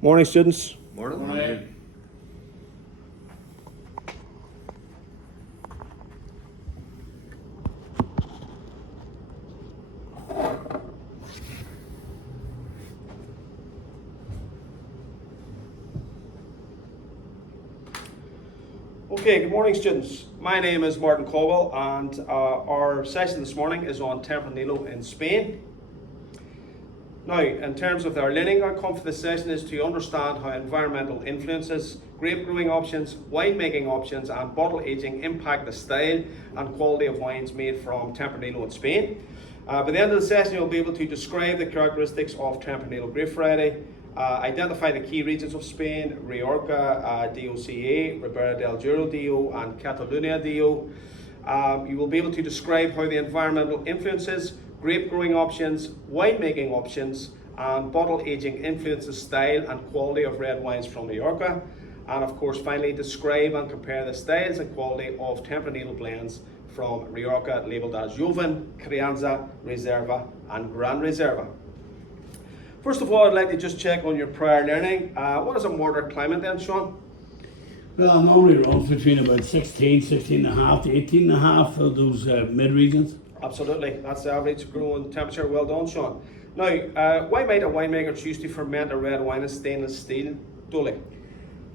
Morning, students. Morning. Morning. Okay, good morning, students. My name is Martin Caldwell, and our session this morning is on Tempranillo in Spain. Now, in terms of our learning outcome for this session is to understand how environmental influences, grape growing options, winemaking options, and bottle aging impact the style and quality of wines made from Tempranillo in Spain. By the end of the session, you'll be able to describe the characteristics of Tempranillo grape variety, identify the key regions of Spain: Rioja, DOCA, Ribera del Duero DO, and Catalunya DO. You will be able to describe how the environmental influences, grape growing options, winemaking options, and bottle aging influences style and quality of red wines from Rioja. And of course, finally, describe and compare the styles and quality of Tempranillo blends from Rioja labelled as Joven, Crianza, Reserva, and Gran Reserva. First of all, I'd like to just check on your prior learning. What is a moderate climate then, Sean? Well, it normally runs between about 16 and a half to 18 and a half for those mid-regions. Absolutely, that's the average growing temperature. Well done, Sean. Now, why might a winemaker choose to ferment a red wine in stainless steel, Dolly?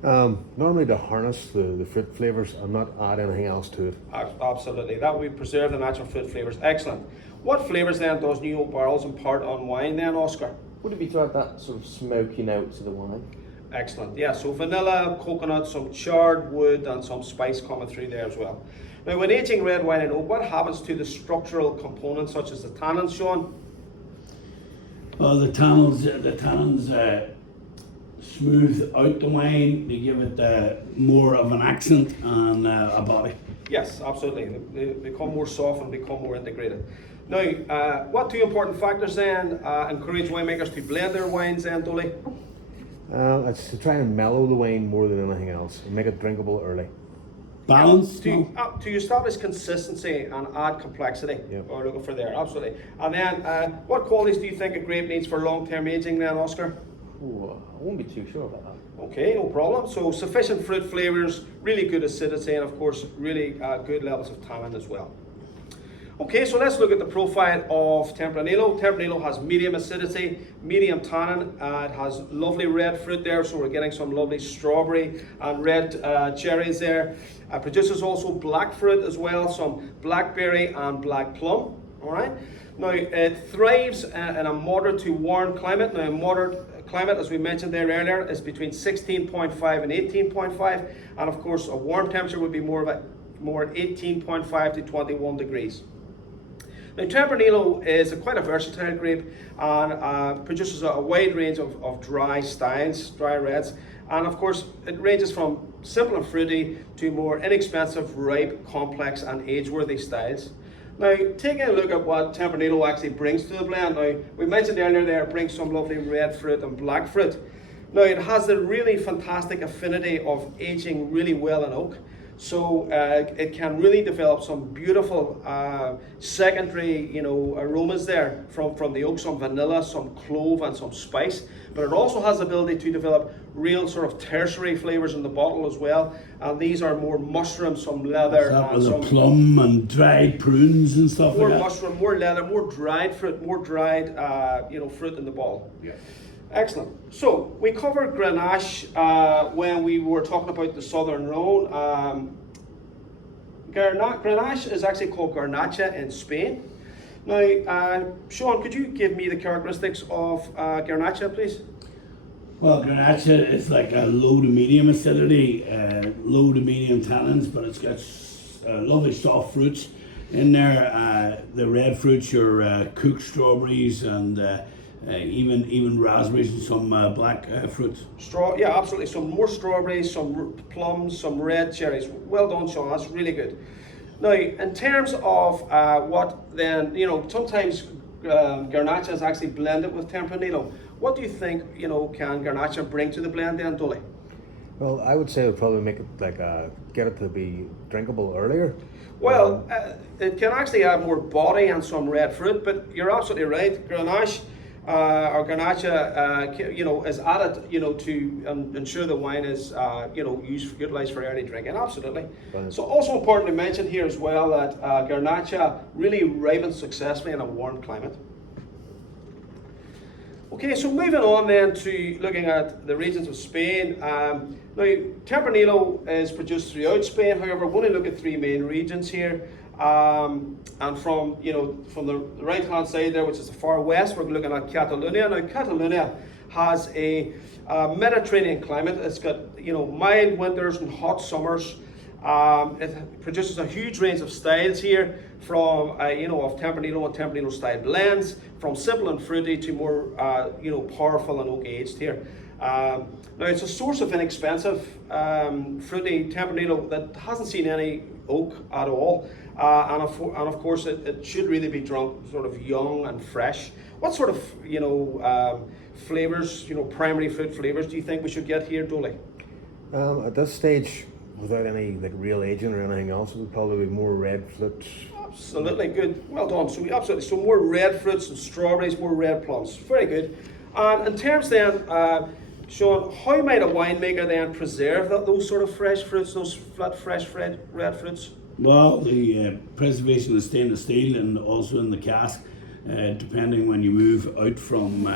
Normally to harness the fruit flavours and not add anything else to it. Absolutely, that would preserve the natural fruit flavours. Excellent. What flavours then does new oak barrels impart on wine then, Oscar? Would it be to add that sort of smoky note to the wine? Excellent, yeah, so vanilla, coconut, some charred wood, and some spice coming through there as well. Now, when aging red wine in oak, what happens to the structural components such as the tannins, Sean? Well, the tannins smooth out the wine. They give it more of an accent and a body. Yes, absolutely. They become more soft and become more integrated. Now, what two important factors then encourage winemakers to blend their wines then, Dolly? It's to try and mellow the wine more than anything else and make it drinkable early. Balance. To establish consistency and add complexity. Yep. We're looking for there, absolutely. And then, what qualities do you think a grape needs for long-term aging then, Oscar? Ooh, I won't be too sure about that. Okay, no problem. So sufficient fruit flavours, really good acidity, and of course, really good levels of tannin as well. Okay, so let's look at the profile of Tempranillo. Tempranillo has medium acidity, medium tannin. It has lovely red fruit there, so we're getting some lovely strawberry and red cherries there. Produces also black fruit as well, some blackberry and black plum. All right. Now it thrives in a moderate to warm climate. Now, a moderate climate, as we mentioned there earlier, is between 16.5 and 18.5, and of course, a warm temperature would be more 18.5 to 21 degrees. Now, Tempranillo is quite a versatile grape and produces a wide range of dry styles, dry reds, and of course it ranges from simple and fruity to more inexpensive, ripe, complex and age-worthy styles. Now, taking a look at what Tempranillo actually brings to the blend. Now, we mentioned earlier there it brings some lovely red fruit and black fruit. Now, it has the really fantastic affinity of aging really well in oak. So it can really develop some beautiful secondary, aromas there from the oak, some vanilla, some clove, and some spice. But it also has the ability to develop real sort of tertiary flavors in the bottle as well. And these are more mushroom, some leather, With some plum and dried prunes and stuff more like that. mushroom, more leather, more dried fruit, fruit in the bottle. Yeah. Excellent. So we covered Grenache when we were talking about the Southern Rhone. Grenache is actually called Garnacha in Spain. Now, Sean, could you give me the characteristics of Garnacha, please? Well, Grenache is like a low to medium acidity, low to medium tannins, but it's got lovely soft fruits in there. The red fruits, your cooked strawberries and even raspberries and some black fruits. Yeah, absolutely. Some more strawberries, some plums, some red cherries. Well done, Sean. That's really good. Now, in terms of what then, sometimes Garnacha is actually blended with Tempranillo. What do you think, can Garnacha bring to the blend then, Dolly? Well, I would say it would probably make it get it to be drinkable earlier. Well, it can actually add more body and some red fruit, but you're absolutely right. Grenache or Garnacha, is added, to ensure the wine is, utilized for early drinking. Absolutely. Brilliant. So also important to mention here as well that Garnacha really ripens successfully in a warm climate. Okay, so moving on then to looking at the regions of Spain. Now, Tempranillo is produced throughout Spain. However, we're going to look at three main regions here. And from the right hand side there, which is the far west, we're looking at Catalonia. Now, Catalonia has a Mediterranean climate. It's got mild winters and hot summers. It produces a huge range of styles here, from of Tempranillo and Tempranillo style blends, from simple and fruity to more powerful and oak aged here. Now, it's a source of inexpensive fruity Tempranillo that hasn't seen any oak at all, and of course it should really be drunk sort of young and fresh. What sort of flavors, primary fruit flavors, do you think we should get here, Dolly? At this stage, without any real aging or anything else, it would probably be more red fruit. Absolutely, good. Well done. So more red fruits and strawberries, more red plums. Very good. And in terms then, Sean, how might a winemaker then preserve those sort of fresh fruits, those fresh red fruits? Well, the preservation of stainless steel and also in the cask, depending when you move out from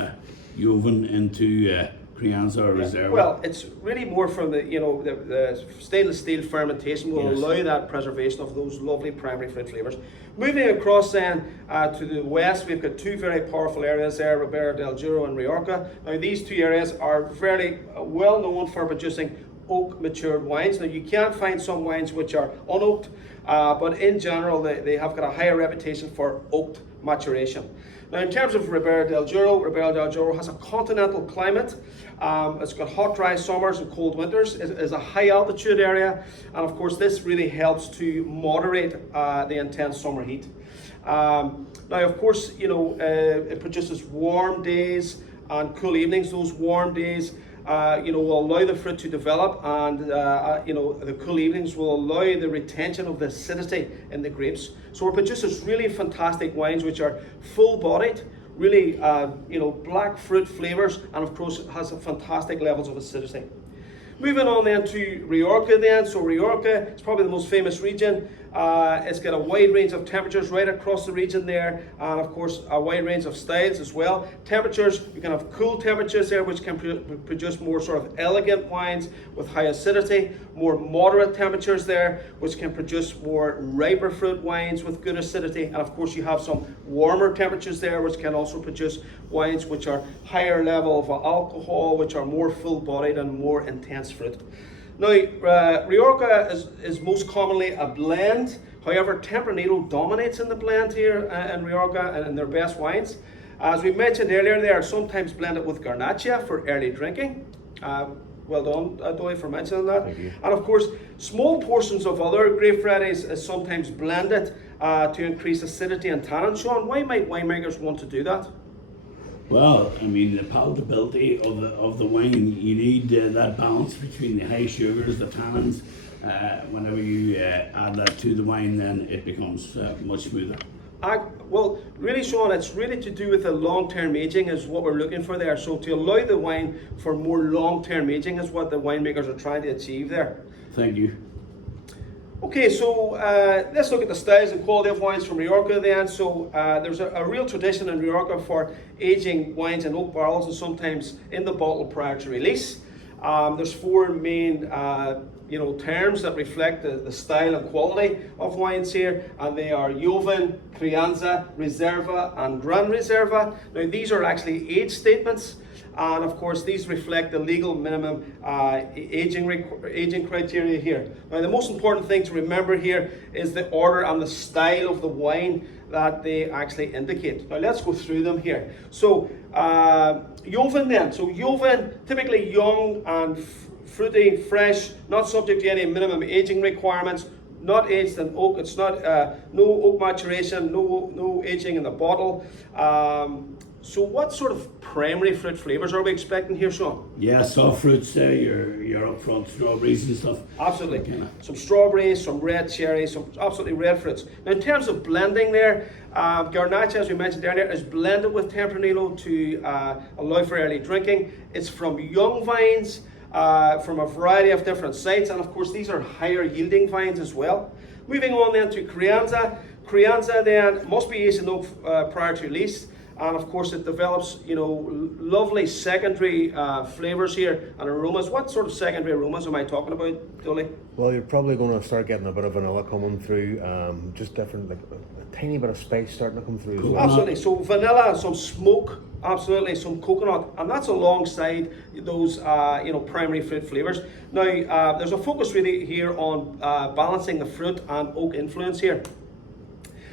Joven into Crianza or Reserva. Well, it's really more from the stainless steel fermentation will allow that preservation of those lovely primary fruit flavours. Moving across then to the west, we've got two very powerful areas there, Ribera del Duero and Rioja. Now, these two areas are very well known for producing oak matured wines. Now, you can find some wines which are unoaked, but in general they have got a higher reputation for oaked maturation. Now, in terms of Ribera del Duero has a continental climate. It's got hot, dry summers and cold winters. It is a high altitude area, and of course this really helps to moderate the intense summer heat. Now, of course, it produces warm days and cool evenings. Those warm days will allow the fruit to develop, and the cool evenings will allow the retention of the acidity in the grapes. So it produces really fantastic wines which are full-bodied, really black fruit flavors, and of course it has fantastic levels of acidity. Moving on then to Rioja then. So Rioja is probably the most famous region. It's got a wide range of temperatures right across the region there, and of course a wide range of styles as well. Temperatures, you can have cool temperatures there which can produce more sort of elegant wines with high acidity, more moderate temperatures there which can produce more riper fruit wines with good acidity, and of course you have some warmer temperatures there which can also produce wines which are higher level of alcohol, which are more full-bodied and more intense fruit. Now, Rioja is most commonly a blend. However, Tempranillo dominates in the blend here in Rioja and in their best wines. As we mentioned earlier, they are sometimes blended with Garnacha for early drinking. Well done, Dolly, for mentioning that. Thank you. And of course, small portions of other grape varieties is sometimes blended to increase acidity and tannin. Sean, why might winemakers want to do that? Well, I mean, the palatability of the wine, you need that balance between the high sugars, the tannins. Whenever you add that to the wine, then it becomes much smoother. Well, really, Sean, it's really to do with the long-term aging is what we're looking for there. So to allow the wine for more long-term aging is what the winemakers are trying to achieve there. Thank you. Okay, so let's look at the styles and quality of wines from Rioja then. So there's a real tradition in Rioja for aging wines in oak barrels and sometimes in the bottle prior to release. There's four main terms that reflect the style and quality of wines here, and they are Joven, Crianza, Reserva and Gran Reserva. Now, these are actually age statements, and of course these reflect the legal minimum aging criteria here. Now, the most important thing to remember here is the order and the style of the wine that they actually indicate. Now, let's go through them here. So Joven then. So Joven, typically young and fruity, fresh, not subject to any minimum aging requirements, not aged in oak. It's not no oak maturation, no aging in the bottle. So what sort of primary fruit flavours are we expecting here, Sean? Yeah, soft fruits there, your upfront strawberries and stuff. Absolutely. Yeah. Some strawberries, some red cherries, some absolutely red fruits. Now in terms of blending there, Garnacha, as we mentioned earlier, is blended with Tempranillo to allow for early drinking. It's from young vines, from a variety of different sites, and of course these are higher yielding vines as well. Moving on then to Crianza. Crianza then must be aged in oak prior to release. And of course it develops, lovely secondary flavours here and aromas. What sort of secondary aromas am I talking about, Dolly? Well, you're probably going to start getting a bit of vanilla coming through, just different, like a tiny bit of spice starting to come through as well. Absolutely. So vanilla, some smoke, absolutely, some coconut, and that's alongside those, primary fruit flavours. Now, there's a focus really here on balancing the fruit and oak influence here.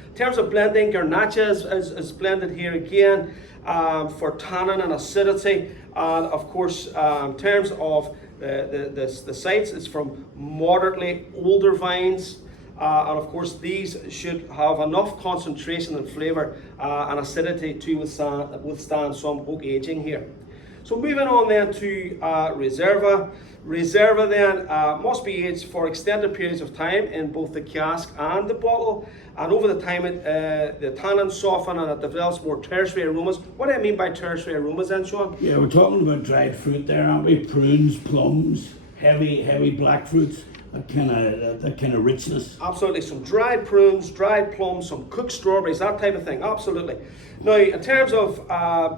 In terms of blending, Garnacha is blended here again for tannin and acidity. And of course, in terms of the sites, it's from moderately older vines. And of course, these should have enough concentration and flavour and acidity to withstand some oak aging here. So moving on then to Reserva. Reserva then must be aged for extended periods of time in both the cask and the bottle, and over the time the tannins soften and it develops more tertiary aromas. What do I mean by tertiary aromas then, Sean? Yeah, we're talking about dried fruit there, aren't we? Prunes, plums, heavy black fruits, that kind of richness. Absolutely, some dried prunes, dried plums, some cooked strawberries, that type of thing, absolutely. Now, in terms of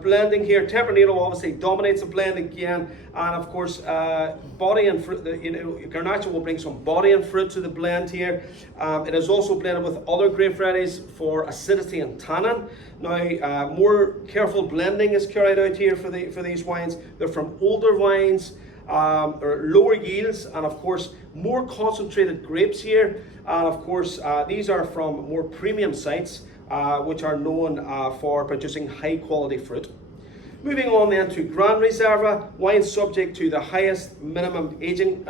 blending here, Tempranillo obviously dominates the blend again, and of course, body and fruit. Garnacha will bring some body and fruit to the blend here. It is also blended with other grape varieties for acidity and tannin. Now, more careful blending is carried out here for these wines. They're from older vines, or lower yields, and of course, more concentrated grapes here. And of course, these are from more premium sites, which are known for producing high quality fruit. Moving on then to Grand Reserva, wines subject to the highest minimum aging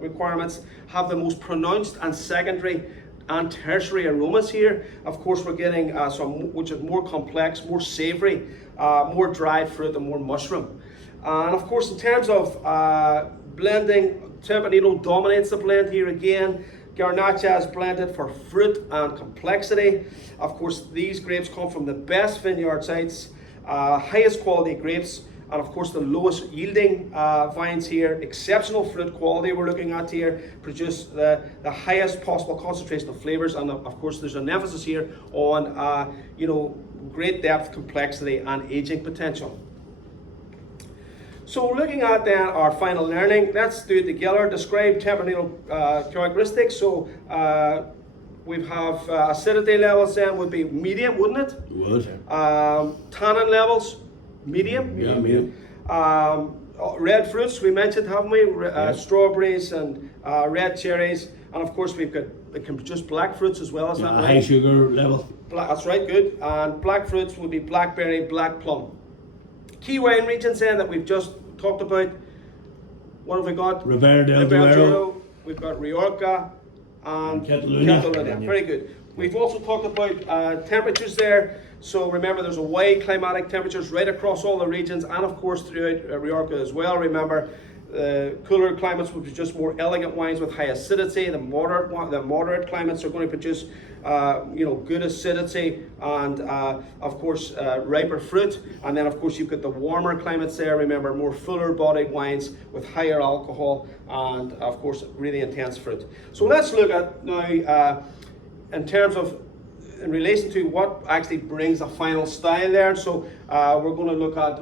requirements have the most pronounced and secondary and tertiary aromas here. Of course, we're getting some which is more complex, more savoury, more dried fruit and more mushroom. And of course, in terms of blending, Tempranillo dominates the blend here again. Garnacha is blended for fruit and complexity. Of course, these grapes come from the best vineyard sites, highest quality grapes, and of course the lowest yielding vines here. Exceptional fruit quality we're looking at here, produce the highest possible concentration of flavours, and of course there's an emphasis here on great depth, complexity, and aging potential. So looking at then our final learning, let's do it together. Describe Tempranillo characteristics. So we have acidity levels then would be medium, wouldn't it? It would. Tannin levels, medium. Yeah, medium. Red fruits, we mentioned, haven't we? Strawberries and red cherries. And of course we've got, they can produce black fruits as well, is that right? High sugar level. That's right, good. And black fruits would be blackberry, black plum. Key wine regions then that we've just talked about. What have we got? Ribera del Duero. We've got Rioja and Catalunya. Very good. We've also talked about temperatures there. So remember, there's a wide climatic temperatures right across all the regions, and of course throughout Rioja as well. Remember, cooler climates will produce more elegant wines with high acidity. The moderate climates are going to produce good acidity and of course riper fruit. And then of course you've got the warmer climates there. Remember, more fuller bodied wines with higher alcohol and of course really intense fruit. So let's look at now in terms of in relation to what actually brings a final style there. So we're going to look at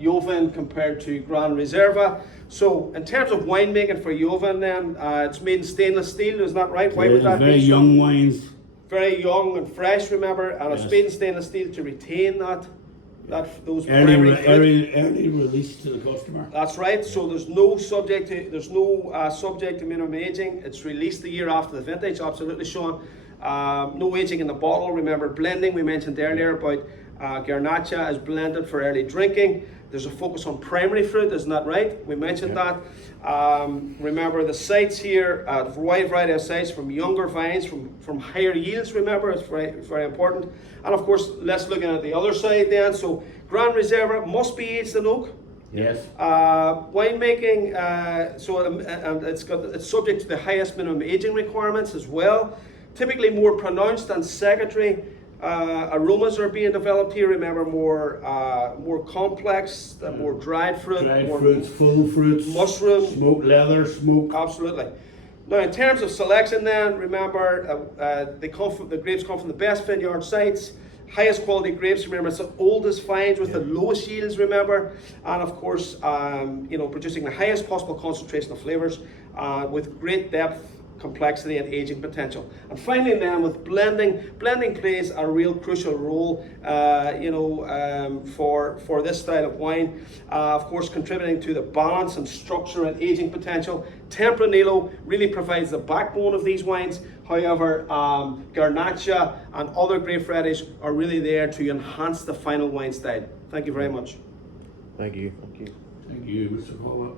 Joven compared to Grand Reserva. So in terms of winemaking for Joven then, it's made in stainless steel, isn't that right? Why would that Very be? young wines. Very young and fresh, remember, and it's made in stainless steel to retain those primary fruit. Early release to the customer. That's right. So there's no subject to minimum aging. It's released the year after the vintage. Absolutely, Sean. No aging in the bottle. Remember, blending. We mentioned earlier about Garnacha is blended for early drinking. There's a focus on primary fruit, isn't that right? We mentioned that. Remember the sites here, a wide variety of sites from younger vines, from higher yields, remember, it's very important. And of course, let's look at the other side then. So Grand Reserva must be aged in oak. Yes. Winemaking, it's subject to the highest minimum aging requirements as well. Typically more pronounced and secondary aromas are being developed here. Remember, more complex, more dried fruit, more fruits, full fruits, mushroom, smoked leather, smoke. Absolutely. Now, in terms of selection, then remember the grapes come from the best vineyard sites. Highest quality grapes, remember, it's the oldest vines with the lowest yields, remember, and of course, producing the highest possible concentration of flavors with great depth, complexity, and aging potential. And finally, then, with blending plays a real crucial role, for this style of wine. Of course, contributing to the balance and structure and aging potential. Tempranillo really provides the backbone of these wines. However, Garnacha and other grape varieties are really there to enhance the final wine style. Thank you very much. Thank you. Thank you. Thank you, Mr. Caldwell.